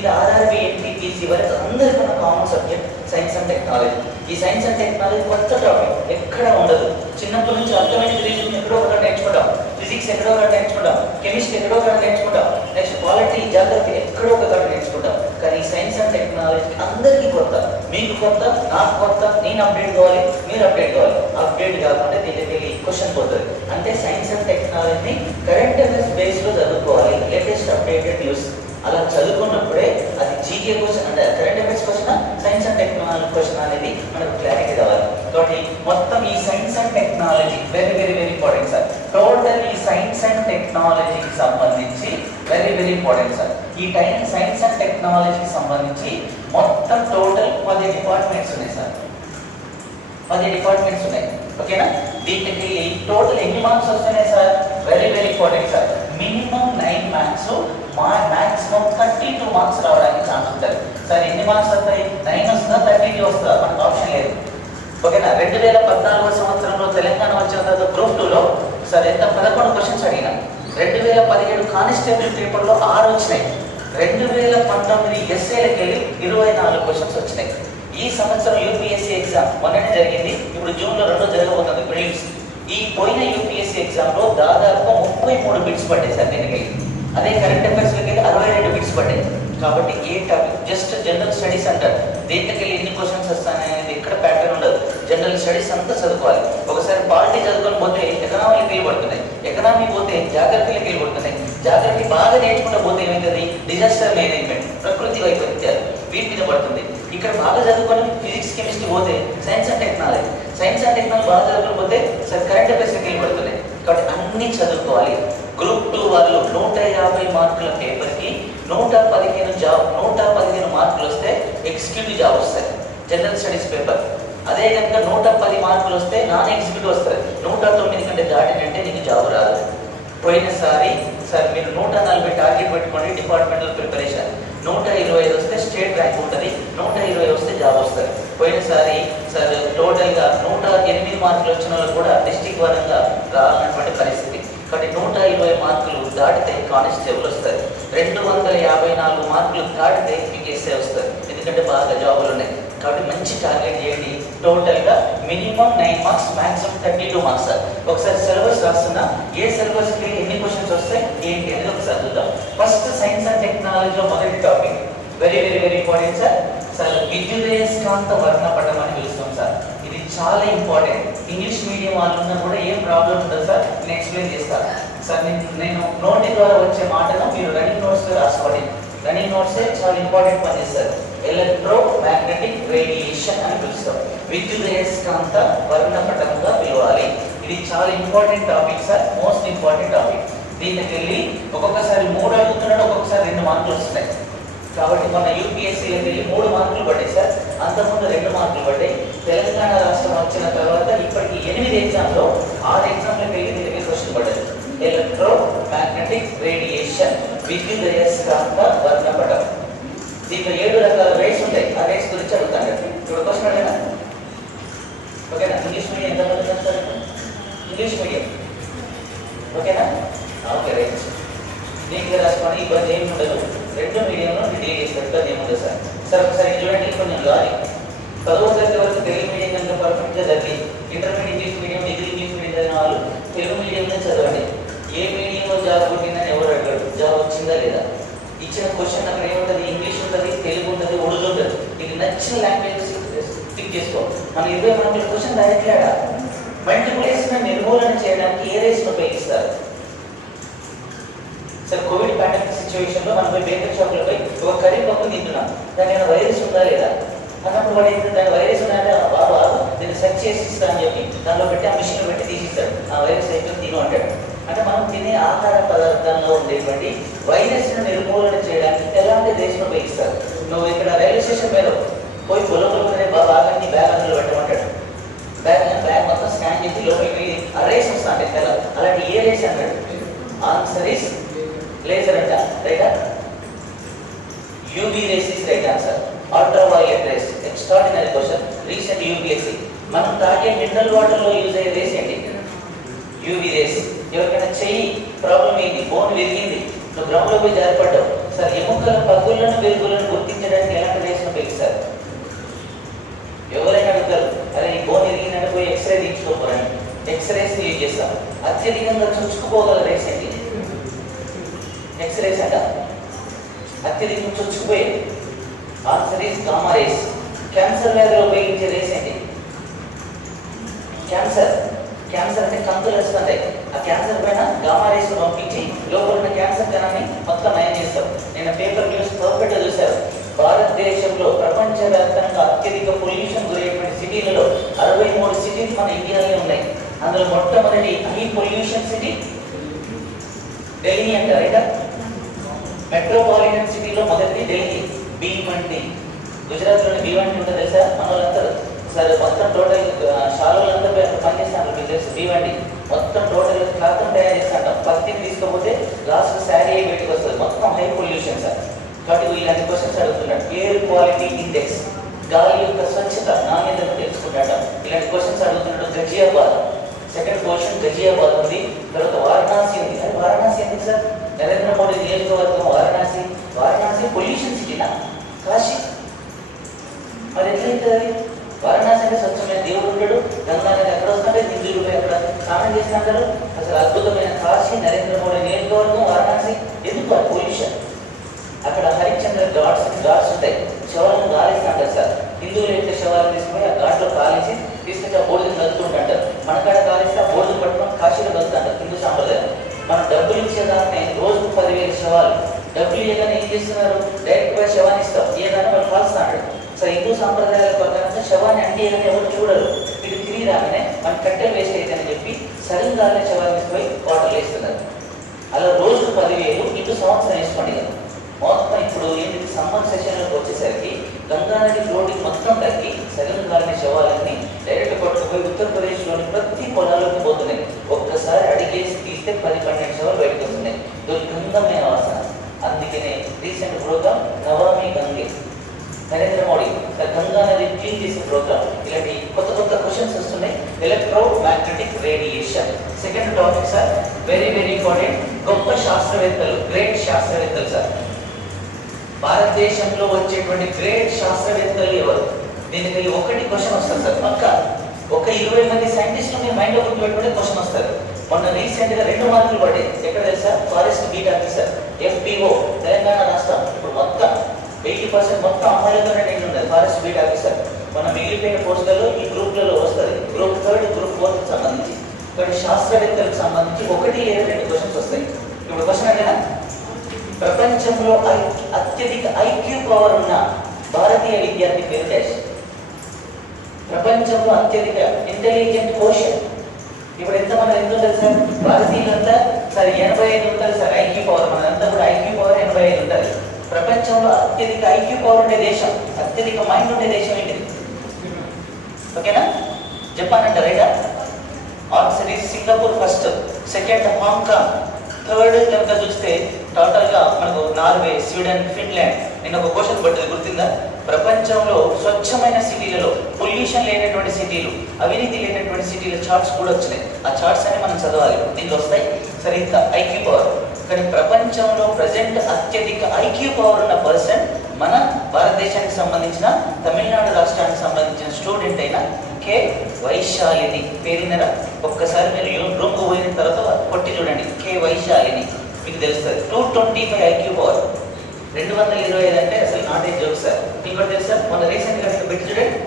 With RRB NTPC వరకు అందరికన్నా common subject science and technology. ఈ సైన్స్ అండ్ టెక్నాలజీ కొత్త టాపిక్, ఎక్కడ ఉండదు. చిన్నప్పటి నుంచి అర్థమైన రీజన్ ఎక్కడో ఒకటి నేర్చుకుంటాం, ఫిజిక్స్ ఎక్కడో ఒకటి నేర్చుకుంటాం, కెమిస్ట్రీ ఎక్కడో ఒకటి నేర్చుకుంటాం, నెక్స్ట్ పాలిటీ జాగ్రఫీ ఎక్కడో ఒకటి నేర్చుకుంటాం. కానీ ఈ సైన్స్ అండ్ టెక్నాలజీ అందరికీ కొత్త, మీకు కొత్త, నాకు కొత్త. నేను అప్డేట్ కావాలి, మీరు అప్డేట్ కావాలి. అప్డేట్ కాకుండా దీనికి వెళ్ళి క్వశ్చన్ పోతుంది. అంటే సైన్స్ అండ్ టెక్నాలజీని కరెంట్ అఫైర్స్ బేస్లో చదువుకోవాలి, లేటెస్ట్ అప్డేటెడ్ న్యూస్. అలా చదువుకున్నప్పుడే అది జీకే క్వశ్చన్ అంటే current affairs question, science and technology question అనేది మనకు క్లారిటీ కావాలి. కాబట్టి మొత్తం ఈ science and technology very very very important sir. Total ఈ సైన్స్ అండ్ టెక్నాలజీకి సంబంధించి వెరీ వెరీ ఇంపార్టెంట్ సార్. ఈ సైన్స్ అండ్ టెక్నాలజీకి సంబంధించి మొత్తం టోటల్ 10 డిపార్ట్మెంట్స్ ఉన్నాయి సార్. 10 డిపార్ట్మెంట్స్ ఉన్నాయి, ఓకేనా? దీనికి టోటల్ ఎన్ని మార్క్స్ వస్తున్నాయి sir? Very very important sir. Minimum 9 marks, maximum 32 marks రావడానికి ఛాన్స్ ఉంటుంది సార్. ఎన్ని మార్క్స్ వస్తాయి? 9 వస్తుందా, 32 వస్తుందా? మనకు ఆప్షన్ లేదు, ఓకేనా? 2014 సంవత్సరంలో తెలంగాణ వచ్చిన తర్వాత గ్రూప్ 2లో సార్ ఎంత 11 క్వశ్చన్స్ అడిగినా. 2017 కానిస్టేబుల్ పేపర్లో 6 వచ్చినాయి. 2019 ఎస్ఏలకి వెళ్ళి 24 క్వశ్చన్స్ వచ్చినాయి. ఈ సంవత్సరం యూపీఎస్సీ ఎగ్జామ్ మొన్ననే జరిగింది, ఇప్పుడు జూన్లో 2 జరగబోతుంది ప్రిలిమ్స్. ఈ పోయిన యూపీఎస్సీ ఎగ్జామ్లో దాదాపు 33 బిట్స్ పడ్డాయి సార్ దీనికి. అదే కరెంట్ అఫైర్స్కి వెళ్ళి 62 బిట్స్ పడ్డాయి. కాబట్టి ఏ టాపిక్ జస్ట్ జనరల్ స్టడీస్ అంటారు. దీంట్లోకి వెళ్ళి ఎన్ని క్వశ్చన్స్ వస్తాయనేది ఎక్కడ ప్యాటర్న్ ఉండదు. జనరల్ స్టడీస్ అంతా చదువుకోవాలి. ఒకసారి పాలిటీ చదువుకొని పోతే ఎకనామీకి వెళ్ళబడుతున్నాయి, ఎకనామీ పోతే జాగ్రఫీలకు వెళ్ళబడుతున్నాయి, జాగ్రఫీ బాగా నేర్చుకుంటూ పోతే ఏమవుతుంది? డిజాస్టర్ మేనేజ్మెంట్, ప్రకృతి వైపరీత్యాలు, వీటి మీద పడుతుంది. ఇక్కడ బాగా చదువుకొని ఫిజిక్స్ కెమిస్ట్రీ పోతే science and technology, science and technology బాగా చదువుకోకపోతే సార్ కరెంట్ అఫైర్స్కి వెళ్ళబడుతున్నాయి. కాబట్టి అన్నీ చదువుకోవాలి. గ్రూప్ 2 వాళ్ళు 150 మార్కుల పేపర్కి 115 మార్కులు వస్తే ఎగ్జిక్యూటివ్ జాబ్ వస్తాయి, జనరల్ స్టడీస్ పేపర్. అదే కనుక 110 మార్కులు వస్తే నాన్ ఎగ్జిక్యూటివ్ వస్తుంది. 109 కంటే దాటినంటే నీకు జాబ్ రాదు. పోయినసారి సార్ మీరు 140 టార్గెట్ పెట్టుకోండి డిపార్ట్మెంటల్ ప్రిపరేషన్. 125 వస్తే స్టేట్ ర్యాంక్ ఉంటుంది, 120 వస్తే జాబ్ వస్తుంది. పోయినసారి సార్ టోటల్గా 108 మార్కులు వచ్చిన వాళ్ళు కూడా డిస్టిక్ పరంగా రానటువంటి పరిస్థితి. కాబట్టి 120 మార్కులు దాటితే కానిస్టేబుల్ వస్తుంది, 254 మార్కులు దాటితే మీకు ఎస్ఏ వస్తుంది. ఎందుకంటే బాగా జాబులు ఉన్నాయి. కాబట్టి మంచి టార్గెట్ చేయండి. టోటల్గా minimum 9 marks, maximum 32 marks sir. ఒకసారి సిలబస్ రాస్తున్నా, ఏ సిలబస్కి ఎన్ని క్వశ్చన్స్ వస్తాయి ఏంటి అనేది ఒకసారి చూద్దాం. ఫస్ట్ సైన్స్ అండ్ టెక్నాలజీలో మొదటి topic very very very important sir. Sir విద్యుదయస్కాంత వర్ణపటం అని పిలుస్తాం సార్. ఇది చాలా ఇంపార్టెంట్. ఇంగ్లీష్ మీడియం వాళ్ళు ఉన్నా కూడా ఏం ప్రాబ్లం ఉండదు సార్, నేను ఎక్స్ప్లెయిన్ చేస్తాను సార్. నేను నోటి ద్వారా వచ్చే మాటను మీరు రన్నింగ్ నోట్స్లో రాసుకోండి. రన్నింగ్ నోట్సే చాలా ఇంపార్టెంట్ పని చేస్తారు. ఎలక్ట్రో మ్యాగ్నెటిక్ రేడియేషన్ అని పిలుస్తాం. విద్యుదయస్కాంత వర్ణపటంగా పిలవాలి. ఇది చాలా important topic sir, most important topic. దీనికి వెళ్ళి ఒక్కొక్కసారి 3 అడుగుతున్నాడు, ఒక్కొక్కసారి 2 మార్కులు వస్తున్నాయి. కాబట్టి మన యూపీఎస్సీలోకి వెళ్ళి 3 మార్కులు పడ్డాయి సార్, అంతకుముందు 2 మార్కులు పడ్డాయి. తెలంగాణ రాష్ట్రం వచ్చిన తర్వాత ఇప్పటికి 8 ఎగ్జామ్లో 6 ఎగ్జామ్లకు వెళ్ళి దీనికి క్వశ్చన్ పడ్డది. ఎలక్ట్రో మ్యాగ్నెటిక్ రేడియేషన్, విద్యుదయస్కాంత వర్ణపటం. దీంట్లో 7 రకాల రేట్స్ ఉంటాయి. ఆ రేట్స్ గురించి అడుగుతాను. ఇప్పుడు క్వశ్చన్ అడిగినా ఓకేనా? ఇంగ్లీష్ మీడియం ఎంత మంది సార్? ఇంగ్లీష్ మీడియం ఓకేనా? Okay right. దీనికి రాసుకోండి, ఇబ్బంది ఏమి ఉండదు. 2 మీడియంలో డీల్ చేసినట్టుగా ఏముండదు సార్. సార్ ఒకసారి చూడండి, కొంచెం లాజిక్. 10వ తరగతి వరకు తెలుగు మీడియం కనుక పర్ఫెక్ట్గా చదివి, intermediate English medium, degree English medium చదివిన వాళ్ళు తెలుగు మీడియంలో చదవండి. ఏ మీడియంలో జాబ్ కొట్టిందని ఎవరు అడగడు, జాబ్ వచ్చిందా లేదా. ఇచ్చిన క్వశ్చన్ అక్కడ ఏముంటుంది? ఇంగ్లీష్ ఉంటుంది, తెలుగు ఉంటుంది, ఉర్దూ ఉంటుంది. నీకు నచ్చిన లాంగ్వేజ్ పిక్ చేసుకో. మన 20 మార్కుల క్వశ్చన్ డైరెక్ట్గా మల్టిపులేషన్ నిర్మూలన చేయడానికి ఏ రేస్ను ఉపయోగిస్తారు సార్? కోవిడ్ పాండమిక్ సిచ్యువేషన్లో మనం బేకరీ షాప్లో పోయి ఒక కర్రీ పప్పు తింటున్నాం, దాని వైరస్ ఉందా లేదా అన్నప్పుడు వాడు ఏంటంటే దాని వైరస్ ఉన్నాయంటే బాబా దీన్ని సెర్చ్ చేసి ఇస్తా అని చెప్పి దానిలో పెట్టి ఆ మిషన్లో పెట్టి తీసిస్తాడు. ఆ వైరస్ అయితే తిను అంటాడు. అంటే మనం తినే ఆహార పదార్థాల్లో ఉండేటువంటి వైరస్ను నిర్మూలన చేయడానికి ఎలాంటి రేస్ను ఉపయోగిస్తారు? నువ్వు ఇక్కడ రైల్వే స్టేషన్ మీద పోయి పొలంలోనే బాగా నీ బ్యాగ్ అందులో పెట్టమంటాడు. బ్యాగ్ మొత్తం స్కాన్ చేసి లోపలికి ఆ రేస్ వస్తా అంటే కదా, అలాంటి ఏ రేస్ అన్నాడు? ఆన్సర్ ఇస్ లేజర్ అంట, రైటా? UV rays is right answer. Ultraviolet race, extraordinary question, recent UPSC. మనం తాగే మినరల్ వాటర్లో యూజ్ అయ్యే రేస్ ఏంటి? UV rays. ఎవరికైనా చెయ్యి ప్రాబ్లం ఏంటి, బోన్ విరిగింది, నువ్వు గ్రౌండ్లో పోయి జారిపడ్డావు, సార్ ఎముకల పగులను వెలుగులను గుర్తించడానికి ఎలాంటి రేషన్ ఉపయోగిస్తారు? ఎవరైనా అడుగుతారు, అరే ఈ బోన్ ఎరిగినట్టు పోయి ఎక్స్రే తీసుకోపోరని. ఎక్స్రేస్ యూజ్ చేస్తాం. అత్యధికంగా చుచ్చుకుపోగల రేస్ ఏంటి? ఎక్స్రేస్ అంట. అత్యధికంగా చుచ్చుకుపోయేది answer is gamma rays. Cancer వ్యాధిలో ఉపయోగించే రేస్ ఏంటి? క్యాన్సర్ అంటే కంతులు వస్తుంటాయి. ఆ క్యాన్సర్ పైన గామా రేస్ పంపించి లోపల ఉన్న క్యాన్సర్ కణాన్ని మొత్తం నయం చేస్తాం. నేను పేపర్ న్యూస్ పర్ఫెక్ట్ గా చూశారు. భారతదేశంలో ప్రపంచవ్యాప్తంగా అత్యధిక పొల్యూషన్ గురైనటువంటి సిటీలలో 63 సిటీలు మన ఇండియాలో ఉన్నాయి. అందులో మొట్టమొదటి హై పొల్యూషన్ సిటీ ఢిల్లీ అంట, రైటా? మెట్రోపాలిటన్ సిటీలో మొదటి ఢిల్లీ. భీమండి, గుజరాత్ లోని భీమండి ఉంటుంది తెలుసా? మన వాళ్ళంతా సరే మొత్తం టోటల్ షాలులంతా పనిచేస్తాను. మీకు తెలుసు భీమండి మొత్తం టోటల్ క్లాత్ తయారు చేస్తాంటాం. పత్తిని తీసుకోకపోతే లాస్ట్ శారీ బయటకు వస్తుంది. మొత్తం హై పొల్యూషన్ సార్. కాబట్టి ఇలాంటి క్వశ్చన్స్ అడుగుతున్నాడు. ఎయిర్ క్వాలిటీ ఇండెక్స్, గాలి యొక్క స్వచ్ఛత నాణ్యతను తెలుసుకుంటాడు. ఇలాంటి క్వశ్చన్స్ అడుగుతున్నాడు. గజియాబాద్ సెకండ్ క్వశ్చన్ గజియాబాద్ ఉంది. తర్వాత వారణాసి ఉంది. అది వారణాసి ఎందుకు సార్? నరేంద్ర మోడీ నియోజకవర్గం వారణాసి. వారణాసి పొల్యూషన్ సిటీనా? కాశీ మరి ఎట్లయితే వారణాసి అంటే స్వచ్ఛమైన దేవుడు ఉంటాడు. గంగా నది ఎక్కడ వస్తుంటే హిందువులు అక్కడ స్నానం చేసినారు. అసలు అద్భుతమైన కాశీ నరేంద్ర మోడీ నియోజకవర్గం వారణాసి. ఎందుకు ఆ పొల్యూషన్? అక్కడ హరిశ్చంద్ర ఘాట్స్ ఉంటాయి. శవాలను గాలిస్తుంటారు సార్. హిందువులు అయితే శవాలను తీసుకుని ఆ ఘాట్లో కాలించి తీసుకొచ్చి ఆ బోర్డుని కలుపుతుంటారు. మన కాడ కాలిస్తే ఆ బోర్డుని పట్టుకొని కాశీలో కలుపుతుంటారు. హిందూ సాంప్రదాయం. మనం డబ్బులు ఇచ్చేదాన్ని రోజుకు 10,000 శవాలు. డబ్బులు ఇవ్వగానే ఏం చేస్తున్నారు? డైరెక్ట్ పోయి శవాన్ని ఇస్తాం. ఏదైనా వాళ్ళు కాల్స్తున్నాడు. సో హిందూ సాంప్రదాయాల ప్రకారంగా శవాన్ని అంటే ఏదైనా ఎవరు చూడరు. ఇది తిరిగి రాగానే మన కట్టెలు వేస్ట్ అయితేని చెప్పి సరిగ్గా శవాన్ని తీసుకుపోయి వాటర్ వేస్తున్నారు. అలా రోజుకు 10,000 ఇంటూ సంవత్సరం వేసుకోండి. మొత్తం ఇప్పుడు ఏంటి సమ్మర్ సెషన్లోకి వచ్చేసరికి గంగానది ఫ్లోటింగ్ మొత్తం తగ్గి సగం కాలిన శవాలన్నీ డైరెక్ట్ పట్టుకుపోయి ఉత్తరప్రదేశ్లోని ప్రతి పొలాల్లోకి పోతున్నాయి. ఒక్కసారి అడిగేసి తీస్తే 10-12 శవాలు బయటకు వస్తున్నాయి. దుర్గంధమైన వాసన. అందుకనే రీసెంట్ ప్రోగ్రామ్ నవామి గంగే, నరేంద్ర మోడీ గంగా నది క్లీన్ చేసే ప్రోగ్రామ్. ఇలాంటి కొత్త క్వశ్చన్స్ వస్తున్నాయి. Electro magnetic radiation second topic sir. Very important. గొప్ప శాస్త్రవేత్తలు, గ్రేట్ శాస్త్రవేత్తలు సార్. భారతదేశంలో వచ్చేటువంటి గ్రేట్ శాస్త్రవేత్తలు ఎవరు? దీనికి ఒకటి క్వశ్చన్ వస్తుంది సార్. పక్క ఒక 20 మంది సైంటిస్టులు మీ మైండ్ లో గుర్తుపెట్టుకుంటే క్వశ్చన్ వస్తారు. మొన్న రీసెంట్ గా 2 మార్కులు పడ్డాయి. ఎక్కడ తెలుసా? Forest beat officer FPO Telangana రాష్ట్రం. ఇప్పుడు మొత్తం 80% మొత్తం అమ్మాయిలతోనే నేను ఉన్నది ఫారెస్ట్ బీట్ ఆఫీసర్. మన మిగిలిపోయిన పోస్టులలో ఈ గ్రూప్లలో వస్తుంది. గ్రూప్ 3, గ్రూప్ 4 సంబంధించి. కానీ శాస్త్రవేత్తలకు సంబంధించి 1 లేదా 2 క్వశ్చన్స్ వస్తాయి. ఇప్పుడు క్వశ్చన్ అదేనా? ప్రపంచంలో అత్యధిక IQ పవర్ ఉన్న భారతీయ విద్యార్థి పేరు డాష్. ప్రపంచంలో అత్యధిక ఇంటెలిజెంట్ క్వశ్చన్. ఇప్పుడు ఎంతమంది ఎంత ఉంటుంది సార్? భారతీయులంతా సరే 85 ఉంటుంది సార్ IQ పవర్. మనంతా కూడా IQ పవర్ 85 ఉంటుంది. ప్రపంచంలో అత్యధిక IQ పవర్ ఉండే దేశం, అత్యధిక మైండ్ ఉండే దేశం ఏంటిది? ఓకేనా? జపాన్ అంట, రైటా? Answer is Singapore first, second Hong Kong, third కనుక చూస్తే టోటల్గా మనకు నార్వే, స్వీడన్, ఫిన్లాండ్. నేను ఒక క్వశ్చన్ పట్టింది గుర్తుందా? ప్రపంచంలో స్వచ్ఛమైన సిటీలలో, పొల్యూషన్ లేనటువంటి సిటీలు, అవినీతి లేనటువంటి సిటీల చార్ట్స్ కూడా వచ్చినాయి. ఆ చార్ట్స్ అన్ని మనం చదవాలి, దీంట్లో వస్తాయి. సరే, ఇంత IQ పవర్. కానీ ప్రపంచంలో ప్రజెంట్ అత్యధిక IQ పవర్ ఉన్న పర్సన్ మన భారతదేశానికి సంబంధించిన తమిళనాడు రాష్ట్రానికి సంబంధించిన స్టూడెంట్ అయిన K. వైశాలిని. పేరున్నరా? ఒక్కసారి మీరు రూమ్కు పోయిన తర్వాత కొట్టి చూడండి. K. వైశాలిని మీకు తెలుస్తుంది. 225 IQ పవర్. 225 అంటే అసలు నాట్ ఏ జోక్ సార్. మీకు కూడా తెలుసా? మన రీసెంట్గా పెట్టి చూడండి.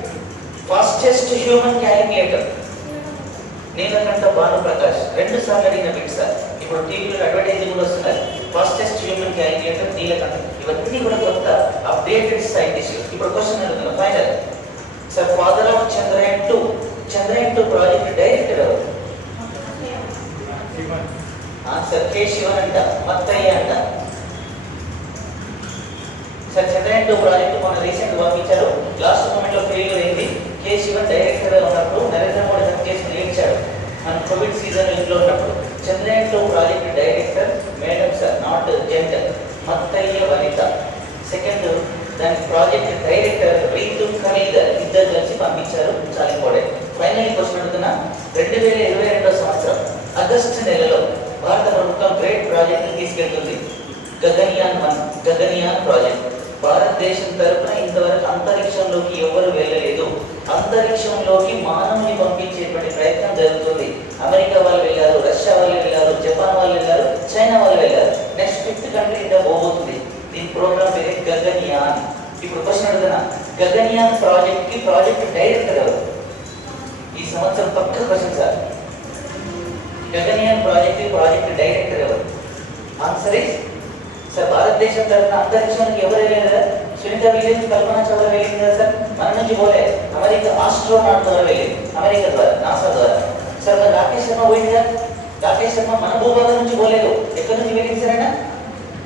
Fastest human calculator Neelakantha Bhanuprakash 2 సార్లు అడిగిన బిట్ సార్. ఇప్పుడు టీవీలో అడ్వర్టైజింగ్ కూడా వస్తున్నారు. Fastest human calculator Neelakantha. ఇవన్నీ కూడా కొత్త అప్డేటెడ్ సైంటిస్ట్. ఇప్పుడు క్వశ్చన్ అడుగుతున్నాం final sir. Father of Chandrayaan 2. Chandrayaan 2 project director ఎవరు? Sir K. శివన్ అంట, మత్తయ్య అంట. సార్ చంద్రయాన్ 2 ప్రాజెక్ట్ మన రీసెంట్ పంపించారు. లాస్ట్ మూమెంట్ లో ఫెయిల్యూర్ అయింది. K. శివన్ డైరెక్టర్ గా ఉన్నప్పుడు నరేంద్ర మోడీ తన కేసు నిలిచాడు. మన కోవిడ్ సీజన్ ఇంట్లో ఉన్నప్పుడు Chandrayaan 2 project director madam sir, not gender, Mattayya Vanitha. Second దాని ప్రాజెక్ట్ డైరెక్టర్ రీతు ఖరీదర్. ఇద్దరు కలిసి పంపించారు. చాలా ఇంపార్టెంట్. ఫైనల్ క్వశ్చన్ అడుగుతున్నా. 2022 సంవత్సరం ఆగస్టు నెలలో భారత ప్రభుత్వం గ్రేట్ ప్రాజెక్ట్ తీసుకెళ్తుంది. గగన్యాన్ 1. గగన్యాన్ ప్రాజెక్ట్. భారతదేశం తరపున ఇంతవరకు అంతరిక్షంలోకి ఎవరు వెళ్ళలేదు. అంతరిక్షంలోకి మానవుని పంపించేటువంటి ప్రయత్నం జరుగుతుంది. అమెరికా వాళ్ళు వెళ్ళారు, రష్యా వాళ్ళు వెళ్ళారు, జపాన్ వాళ్ళు వెళ్ళారు, చైనా వాళ్ళు వెళ్ళారు. నెక్స్ట్ 5th కంట్రీ ఇంకా పోబోతుంది. దీని ప్రోగ్రామ్ పేరే గగన్యాన్. ఇప్పుడు క్వశ్చన్ అడుగుతున్నా, గగన్యాన్ ప్రాజెక్ట్ కి ప్రాజెక్ట్ డైరెక్టర్ ఎవరు? ఈ సంవత్సరం పక్క క్వశ్చన్ సార్. గగన్యాన్ ప్రాజెక్ట్ కి ప్రాజెక్ట్ డైరెక్టర్ ఎవరు? ఆన్సర్ ఇస్ సార్, భారతదేశం తరఫున అంతరిక్షానికి ఎవరు వెళ్ళారు కదా? సునీత విలియమ్స్, కల్పనా చావ్లా వెళ్ళింది కదా సార్. మన నుంచి పోలే, అమెరికా ఆస్ట్రోనాట్ ద్వారా వెళ్ళింది, అమెరికా ద్వారా, నాసా ద్వారా. సార్ మరి రాకేష్ శర్మ పోయింది కదా? రాకేష్ శర్మ మన భూభాగం నుంచి పోలేదు. ఎక్కడి నుంచి వెళ్ళింది సార్ ఆయన?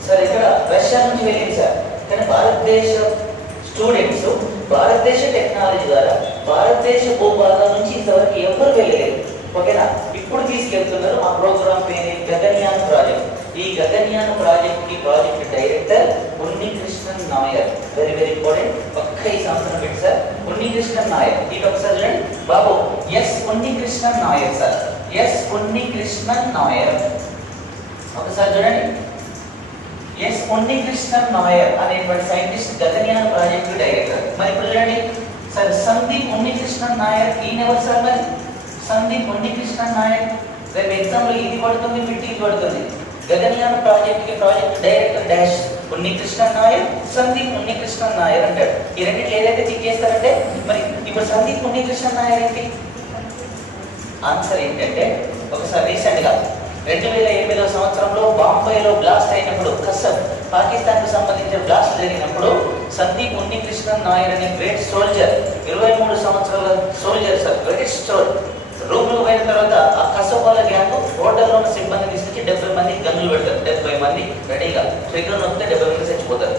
సార్ ఇక్కడ రష్యా నుంచి వెళ్ళింది సార్. కానీ భారతదేశ స్టూడెంట్స్ భారతదేశ టెక్నాలజీ ద్వారా భారతదేశ భూభాగం నుంచి ఇంతవరకు ఎవరు వెళ్ళలేదు. ఓకేనా? ఇప్పుడు తీసుకెళ్తున్నారు. ఆ ప్రోగ్రామ్ పేరు గగన్యాన్ ప్రాజెక్ట్. ఈ గగన్యాన్ ప్రాజెక్ట్ కి project director Unnikrishnan Nair. Very very important. పక్క ఈ సంవత్సరం పెట్టి సార్. ఉన్నికృష్ణన్ నాయర్. ఇది ఒకసారి చూడండి బాబు. S Unnikrishnan Nair sir. S Unnikrishnan Nair. ఒకసారి చూడండి. ఎస్ ఉన్నికృష్ణన్ నాయర్ అనేటువంటి సైంటిస్ట్ గగన్యాన్ ప్రాజెక్ట్ డైరెక్టర్. మరి ఇప్పుడు చూడండి సార్, సందీప్ ఉన్నికృష్ణన్ నాయర్. ఈయన ఎవరు సార్? మరి సందీప్ ఉన్నికృష్ణన్ నాయర్. రేపు ఎగ్జామ్ లో ఇది పడుతుంది, మిడ్ పడుతుంది. గగన్యాన్ ప్రాజెక్ట్ కి project director dash Unnikrishnan Nair, Sandeep Unnikrishnan Nair అంటాడు. ఈ రెండింటిలో ఏదైతే చెక్ చేస్తారంటే మరి ఇప్పుడు సందీప్ ఉన్నికృష్ణన్ నాయర్ ఏంటి? ఆన్సర్ ఏంటంటే ఒకసారి రీసెంట్ గా 2008వ సంవత్సరంలో బాంబేలో బ్లాస్ట్ అయినప్పుడు, కసబ్ పాకిస్తాన్ కు సంబంధించిన బ్లాస్ట్ జరిగినప్పుడు సందీప్ ఉన్నికృష్ణన్ నాయర్ అనే గ్రేట్ సోల్జర్, 23 సంవత్సరాల soldier sir, great soldier, room లో పోయిన తర్వాత ఆ కసబ్ వాళ్ళ గ్యాంగ్ హోటల్లో ఉన్న సిబ్బంది తీసుకొచ్చి 70 మంది గన్నులు పెడతారు. 70 మంది రెడీగా ట్రిగ్గర్ నొక్కితే 70 మంది చచ్చిపోతారు.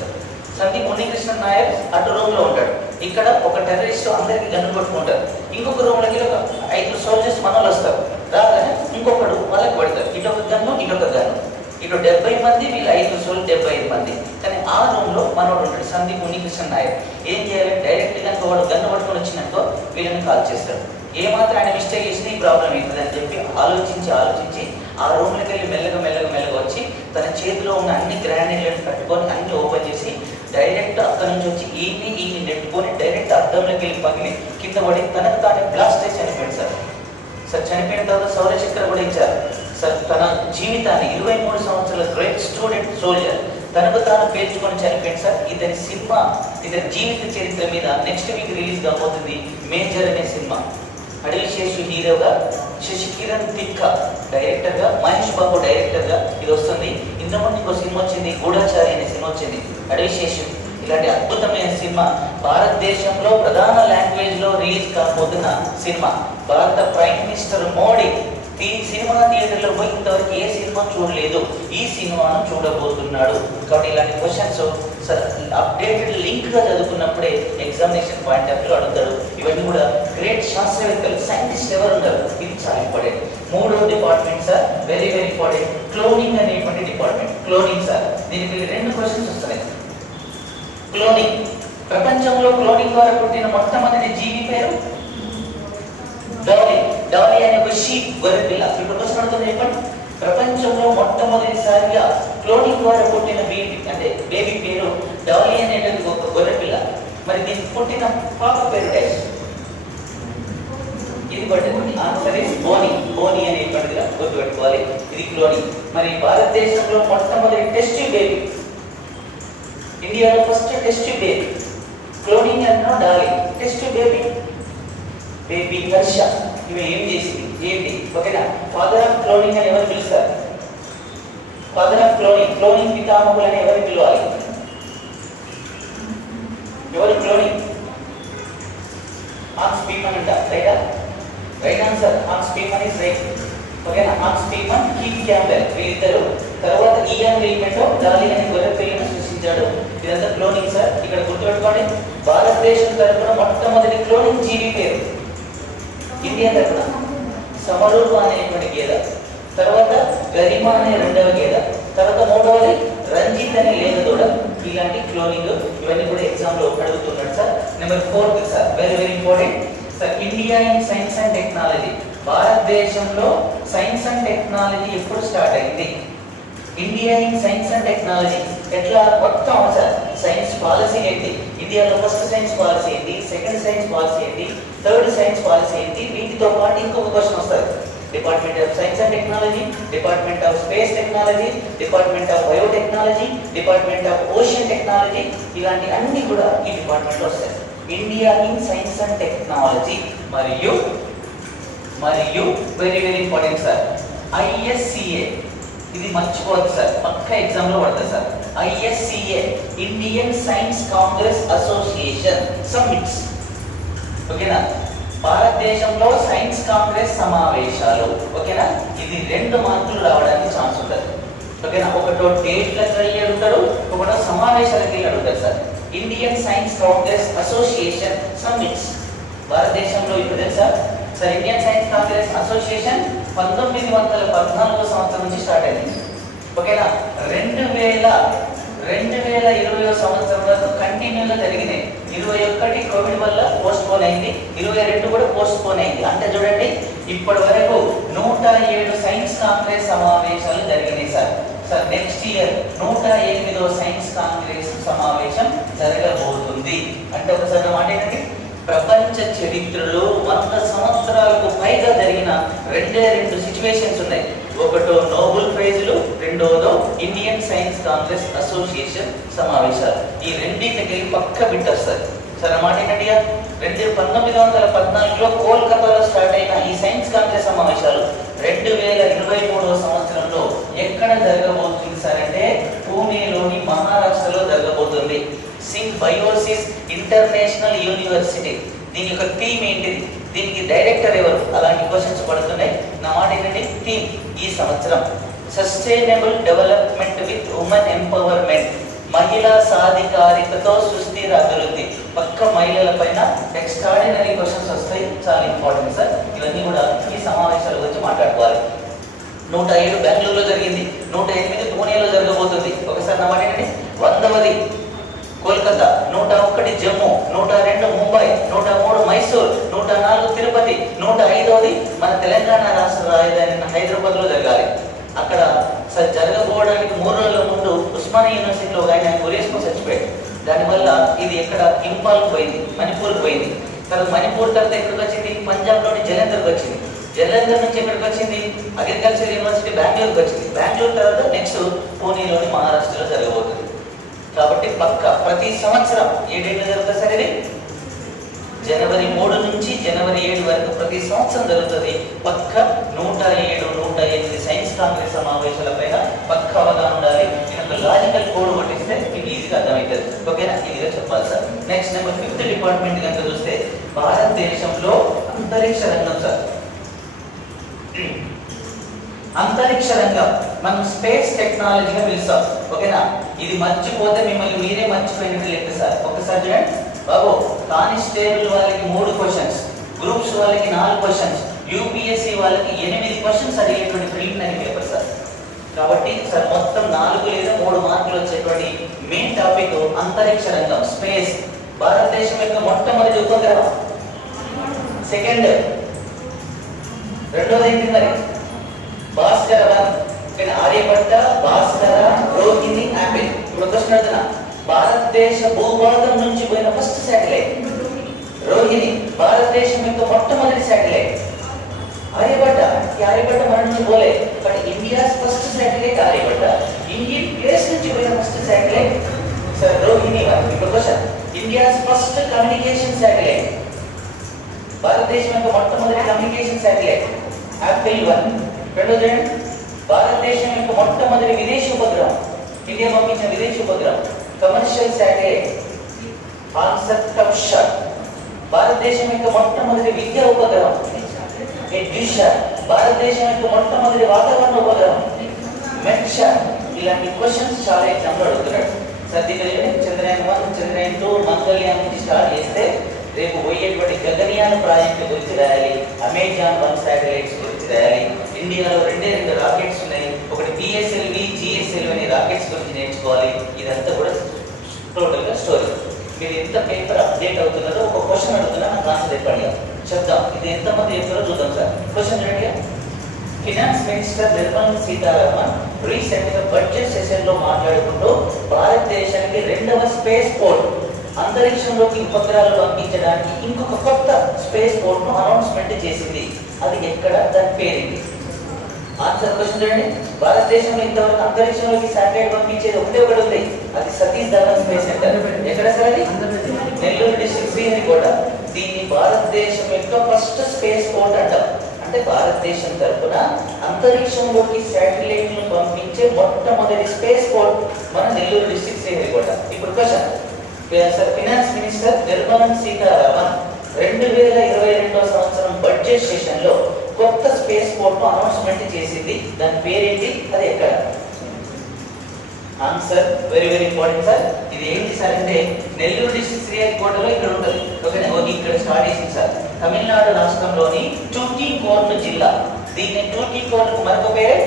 సందీప్ ఉన్నికృష్ణన్ నాయర్ అటు రూమ్ లో ఉంటాడు. ఇక్కడ ఒక టెర్రరిస్ట్ అందరికి గన్ను కొట్టుకుంటారు. ఇంకొక రూమ్ లోకి ఒక 5 సోల్జర్స్ మనోళ్ళు వస్తారు. రాగానే ఇంకొకడు వాళ్ళకి పెడతారు. ఇటొక గన్ను, ఇటొక గన్ను. ఇటు 70 మంది, వీళ్ళు 5 సోల్ 75 మంది. కానీ ఆ రూమ్ లో మనోడు ఉంటాడు, సందీప్ ఉన్నికృష్ణన్ నాయర్. ఏం చేయాలి? డైరెక్ట్ గా వాడు గన్ను పట్టుకొని వచ్చినట్టు వీళ్ళని కాల్ చేస్తాడు. ఏమాత్రం ఆయన మిస్టేక్ చేసి ఈ ప్రాబ్లం అవుతుంది అని చెప్పి ఆలోచించి ఆ రూమ్లోకి వెళ్ళి మెల్లగా వచ్చి తన చేతిలో ఉన్న అన్ని గ్రానైట్లను కట్టుకొని అన్ని ఓపెన్ చేసి డైరెక్ట్ అక్కడి నుంచి వచ్చి ఈయన్ని నెట్టుకొని డైరెక్ట్ అద్దంలోకి వెళ్ళి పగిలి కింద పడి తనకు తానే బ్లాస్ట్ అయి చనిపోయాడు సార్. సార్ చనిపోయిన తర్వాత సౌరచక్ర కూడా ఇచ్చారు సార్. తన జీవితాన్ని 23 సంవత్సరాల గ్రేట్ స్టూడెంట్ సోల్జర్ తనకు తాను పేర్చుకొని చనిపోయింది సార్. ఇతని సినిమా, ఇతని జీవిత చరిత్ర మీద నెక్స్ట్ వీక్ రిలీజ్ కాబోతుంది మేజర్ అనే సినిమా. అడవిశేషు హీరోగా, శశికిరణ్ తిక్క డైరెక్టర్ గా, మహేష్ బాబు డైరెక్టర్ గా ఇది వస్తుంది. ఇంతకుముందు ఇంకో సినిమా వచ్చింది, గూఢచారి అనే సినిమా వచ్చింది. అడవిశేషు ఇలాంటి అద్భుతమైన సినిమా భారతదేశంలో ప్రధాన లాంగ్వేజ్ లో రిలీజ్ కాబోతున్న సినిమా. భారత ప్రైమ్ మినిస్టర్ మోడీ ఈ సినిమా థియేటర్లో పోయి ఇంతవరకు ఏ సినిమా చూడలేదు, ఈ సినిమాను చూడబోతున్నాడు. కాబట్టి ఇలాంటి క్వశ్చన్స్ సార్ అప్డేటెడ్ లింక్ గా చదువుకున్నప్పుడే ఎగ్జామినేషన్ పాయింట్ ఆఫ్ వ్యూ అడుగుతాడు. ఇవన్నీ కూడా గ్రేట్ శాస్త్రవేత్తలు, సైంటిస్ట్ ఎవరు ఉంటారు, ఇది చాలా ఇంపార్టెంట్. 3వ department sir, very very important, cloning అనేటువంటి డిపార్ట్మెంట్. క్లోనింగ్ సార్, దీనికి 2 క్వశ్చన్స్ వస్తున్నాయి. క్లోనింగ్, ప్రపంచంలో క్లోనింగ్ ద్వారా పుట్టిన మొట్టమొదటి జీవి పేరు డాలీ. డాలీ అనే ఒక షీప్, గొర్రె పిల్ల. ఇప్పుడు క్వశ్చన్ అడుగుతుంది చెప్పండి. ప్రపంచంలో మొట్టమొదటిసారిగా క్లోనింగ్ ద్వారా పుట్టిన బేబీ పేరు డాలీ అనేటువంటి ఒక గొర్రె పిల్ల. మరి దీనికి పుట్టిన పాప పేరు డాష్. ఇది పట్టింది. Answer is Boney. బోనీ అనేటువంటిదిగా గుర్తుపెట్టుకోవాలి. ఇది క్లోనింగ్. మరి భారతదేశంలో మొట్టమొదటి టెస్ట్ బేబీ, ఇండియాలో ఫస్ట్ టెస్ట్ బేబీ క్లోనింగ్ అన్నా డాలీ. Test baby Harsha. ఇవి ఏం చేసింది ఏంటి? ఓకేనా? ఫాదర్ ఆఫ్ క్లోనింగ్ అని ఎవరు పిలుస్తారు? ఫాదర్ ఆఫ్ క్లోనింగ్ పితామహులు అని ఎవరు పిలవాలి? ఎవరు క్లోనింగ్? హాన్స్ బీమన్ అంట. రైటా? Right answer Hans Beeman is right. ఓకేనా? హాన్స్ బీమన్, కీత్ క్యాంబెల్ వీళ్ళిద్దరు. తర్వాత ఈఎన్ రీమెంటో డాలీ అనే గొర్రె పిల్లను సృష్టించాడు. ఇదంతా క్లోనింగ్ సార్. ఇక్కడ గుర్తుపెట్టుకోండి, భారతదేశం తరఫున మొట్టమొదటి క్లోనింగ్ జీవి పేరు ఇండియా తరఫున సమరూప అనేటువంటి గేద, తర్వాత గరిమ అనే 2వ గేద, తర్వాత 3వది రంజిత్ అనే లేద దూడ. ఇలాంటి క్లోనింగ్ ఇవన్నీ కూడా ఎగ్జామ్ లో అడుగుతున్నాడు sir. Number 4 sir, very very important sir, India in science and technology. భారతదేశంలో సైన్స్ అండ్ టెక్నాలజీ ఎప్పుడు స్టార్ట్ అయింది? India in science and technology ఎట్లా మొత్తం సార్ సైన్స్ పాలసీ ఏంటి, ఇండియాలో ఫస్ట్ సైన్స్ పాలసీ ఏంటి, సెకండ్ సైన్స్ పాలసీ ఏంటి, థర్డ్ సైన్స్ పాలసీ ఏంటి, వీటితో పాటు ఇంకొక క్వశ్చన్ వస్తుంది. Department of science and technology, department of space technology, department of biotechnology, department of ocean technology, ఇలాంటి అన్ని కూడా ఈ డిపార్ట్మెంట్లో వస్తాయి. India in science and technology మరియు very very important sir ISCA. ఇది మర్చిపోవద్దు సార్, పక్క ఎగ్జామ్ లో పడుతుంది sir. ISCA Indian science congress association summits. ఓకేనా, భారతదేశంలో సైన్స్ కాంగ్రెస్ సమావేశాలు. ఓకేనా, ఇది 2 మార్కులు రావడానికి ఛాన్స్ ఉంటుంది. ఓకేనా, ఒకటో డేట్లకు వెళ్ళి అడుగుతాడు, ఒకటో సమావేశాలకు వెళ్ళి అడుగుతాడు sir. Indian science congress association summits భారతదేశంలో ఇప్పుడు తెలుసా sir. Indian science congress association 1914 సంవత్సరం నుంచి స్టార్ట్ అయింది. ఓకేనా, 2020 సంవత్సరం వరకు కంటిన్యూగా జరిగినాయి. 21 కోవిడ్ వల్ల పోస్ట్ పోన్ అయింది, 22 కూడా పోస్ట్ పోన్ అయింది. అంటే చూడండి, ఇప్పటి వరకు 107 సైన్స్ కాంగ్రెస్ సమావేశాలు జరిగినాయి సార్. సార్ నెక్స్ట్ ఇయర్ 108వ సైన్స్ కాంగ్రెస్ సమావేశం జరగబోతుంది. అంటే ఒకసారి మాట ఏంటంటే, ప్రపంచ చరిత్రలో 100 సంవత్సరాలకు పైగా జరిగిన 2 సిచ్యువేషన్స్ ఉన్నాయి. ఒకటో నోబెల్ ప్రైజులు, రెండోదో ఇండియన్ సైన్స్ కాంగ్రెస్ అసోసియేషన్ సమావేశాలు. ఈ రెండింటికి పక్క బిట్ వస్తుంది సార్. అన్నమాట ఏంటంటే, 1914లో కోల్కతాలో స్టార్ట్ అయిన ఈ సైన్స్ కాంగ్రెస్ సమావేశాలు 2023వ సంవత్సరంలో ఎక్కడ జరగబోతుంది సార్ అంటే, పూణేలోని మహారాష్ట్రలో జరగబోతుంది. Symbiosis international university. దీని యొక్క థీమ్ ఏంటిది, దీనికి డైరెక్టర్ ఎవరు, అలాంటి క్వశ్చన్స్ పడుతున్నాయి. నా మాట ఏంటంటే, థీమ్ ఈ సంవత్సరం sustainable development with women empowerment, మహిళా సాధికారికతో సుస్థిర అభివృద్ధి. పక్క మహిళల పైన ఎక్స్ట్రాడినరీ క్వశ్చన్స్ వస్తాయి, చాలా ఇంపార్టెంట్ సార్. ఇవన్నీ కూడా ఈ సమావేశాల గురించి మాట్లాడుకోవాలి. 107 బెంగళూరులో జరిగింది, 108 పూణేలో జరగబోతుంది. ఒకసారి నా మాట ఏంటంటే, 100వది కోల్కతా, 101 జమ్మూ, 102 ముంబై, 103 మైసూర్, 104 తిరుపతి, 105వది మన తెలంగాణ రాష్ట్ర రాజధాని హైదరాబాద్లో జరగాలి. అక్కడ జరగబోవడానికి 3 రోజుల ముందు ఉస్మానియా యూనివర్సిటీలో ఆయన గురేసుకొని చచ్చిపోయాడు. దానివల్ల ఇది ఎక్కడ ఇంపాల్కి పోయింది, మణిపూర్కి పోయింది. తర్వాత మణిపూర్ తర్వాత ఎక్కడికి వచ్చింది, పంజాబ్లోని జలంధర్కి వచ్చింది. జలంధర్ నుంచి ఎక్కడికి వచ్చింది, అగ్రికల్చర్ యూనివర్సిటీ బెంగళూరుకి వచ్చింది. బెంగళూరు తర్వాత నెక్స్ట్ పూణేలోని మహారాష్ట్రలో జరగబోతుంది. కాబట్టి పక్క ప్రతి సంవత్సరం ఏ డేట్లో జరుగుతుంది సార్? ఇది జనవరి 3 నుంచి జనవరి 7 వరకు ప్రతి సంవత్సరం జరుగుతుంది. పక్క 107-108 సైన్స్ కాంగ్రెస్ సమావేశాల పైన పక్క అవగాహన ఉండాలి. నేను లాజికల్ కోడ్ కొట్టిస్తే మీకు ఈజీగా అర్థమవుతుంది. ఓకేనా, ఇదిగా చెప్పాలి sir. Next number 5th department కనుక చూస్తే, భారతదేశంలో అంతరిక్ష రంగం సార్. అంతరిక్ష రంగం మనం స్పేస్ టెక్నాలజీగా పిలుస్తాం. ఓకేనా, ఇది మర్చిపోతే మిమ్మల్ని మీరే మర్చిపోయినట్టు లెక్క సార్. ఒకసారి చూడండి బాబు, కానిస్టేబుల్ వాళ్ళకి 3 క్వశ్చన్స్, గ్రూప్స్ వాళ్ళకి 4 క్వశ్చన్స్, యూపీఎస్సీ వాళ్ళకి 8 క్వశ్చన్స్ అడిగేటువంటి ప్రిలిమినరీ పేపర్ సార్. కాబట్టి సార్ మొత్తం 4 లేదా 3 మార్కులు వచ్చేటువంటి మెయిన్ టాపిక్ అంతరిక్ష రంగం, స్పేస్. భారతదేశం యొక్క మొట్టమొదటి ఉపగ్రహం, సెకండ్, రెండోది ఏంటి మరి, భాస్కర 1, ఆర్యభట్ట, భాస్కర, రోహిణి, యాపిల్. ఇప్పుడు క్వశ్చన్ అడుగుతున్నా, భారతదేశ భూభాగం నుంచి పోయిన ఫస్ట్ శాటిలైట్ రోహిణి. భారతదేశం యొక్క మొట్టమొదటి శాటిలైట్ ఆర్యభట్ట. ఈ ఆర్యభట్ట మన నుంచి పోలే, but India's first satellite Aryabhata. Indian place నుంచి పోయిన ఫస్ట్ శాటిలైట్ సార్ రోహిణి 1. ఇప్పుడు question, India's first communication satellite, Bharatadesam యొక్క మొట్టమొదటి కమ్యూనికేషన్ శాటిలైట్ యాపిల్ 1. రెండోది, భారతదేశం యొక్క మొట్టమొదటి విదేశీ ఉపగ్రహం, ఇండియా పంపించిన విదేశీ ఉపగ్రహం కమర్షియల్ శాటిలైట్ ఆన్సర్. భారతదేశం యొక్క మొట్టమొదటి విద్యా ఉపగ్రహం ఎడ్యుషా. భారతదేశం యొక్క మొట్టమొదటి వాతావరణ ఉపగ్రహం మెట్షా. ఇలాంటి క్వశ్చన్స్ చాలా ఎగ్జామ్లో అడుగుతున్నాడు సార్. దీని చంద్రయాన్ 1, చంద్రయాన్ 2, మంగళయాన్ నుంచి స్టార్ట్ చేస్తే రేపు పోయేటువంటి గగనయాన ప్రాజెక్టు గురించి రాయాలి, అమెజాన్ 1 శాటిలైట్స్ గురించి రాయాలి. ఇండియాలో 2 రాకెట్స్ ఉన్నాయి, ఒకటి పిఎస్ఎల్వి, జిఎస్ఎల్వి అనే రాకెట్స్ గురించి నేర్చుకోవాలి. ఇదంతా కూడా టోటల్గా స్టోరీ. మీరు ఎంత పేపర్ అప్డేట్ అవుతున్నారో ఒక క్వశ్చన్ అడుగుతున్నా, నాకు ఆన్సర్ చెప్పండి చెప్తాం. ఇది ఎంతమంది చెప్తారో చూద్దాం సార్. క్వశ్చన్ చూడండి, finance minister Nirmala Sitharaman recent గా బడ్జెట్ సెషన్ లో మాట్లాడుకుంటూ భారతదేశానికి రెండవ స్పేస్ పోర్ట్, అంతరిక్షంలోకి ఉపగ్రహాలు పంపించడానికి ఇంకొక కొత్త స్పేస్ పోర్ట్ ను అనౌన్స్మెంట్ చేసింది. అది ఎక్కడ, దాని పేరేంటి? ఆన్సర్ క్వశ్చన్ చూడండి. భారతదేశంలో ఇంతవరకు అంతరిక్షంలోకి శాటిలైట్ పంపించేది ఒకటి ఉంది, అది సతీష్ ధావన్ స్పేస్ సెంటర్. ఎక్కడ సార్ అది? నెల్లూరు డిస్ట్రిక్ట్ శ్రీహరికోట. దీన్ని భారతదేశం యొక్క ఫస్ట్ స్పేస్ పోర్ట్ అంటాం. అంటే భారతదేశం తరఫున అంతరిక్షంలోకి శాటిలైట్లను పంపించే మొట్టమొదటి స్పేస్ పోర్ట్ మన నెల్లూరు డిస్ట్రిక్ట్ శ్రీహరికోట. ఇప్పుడు question, finance minister Nirmala Sitharaman 2022 సంవత్సరం బడ్జెట్ సెషన్ లో కొత్త స్పేస్ పోర్ట్ అనౌన్స్మెంట్ చేసింది. దాని పేరేంటి, అది ఎక్కడ? Answer very important sir. ఇది ఏంటి సార్ అంటే నెల్లూరు డిస్ట్రిక్ట్ శ్రీహరికోటలో ఇక్కడ ఉంటుంది. ఓకేనా? ఇక్కడ స్టార్ట్ చేసింది సార్. తమిళనాడు రాష్ట్రంలోని టూటికోర్న్ జిల్లా. దీన్ని టూటికోర్న్ మరొక పేరే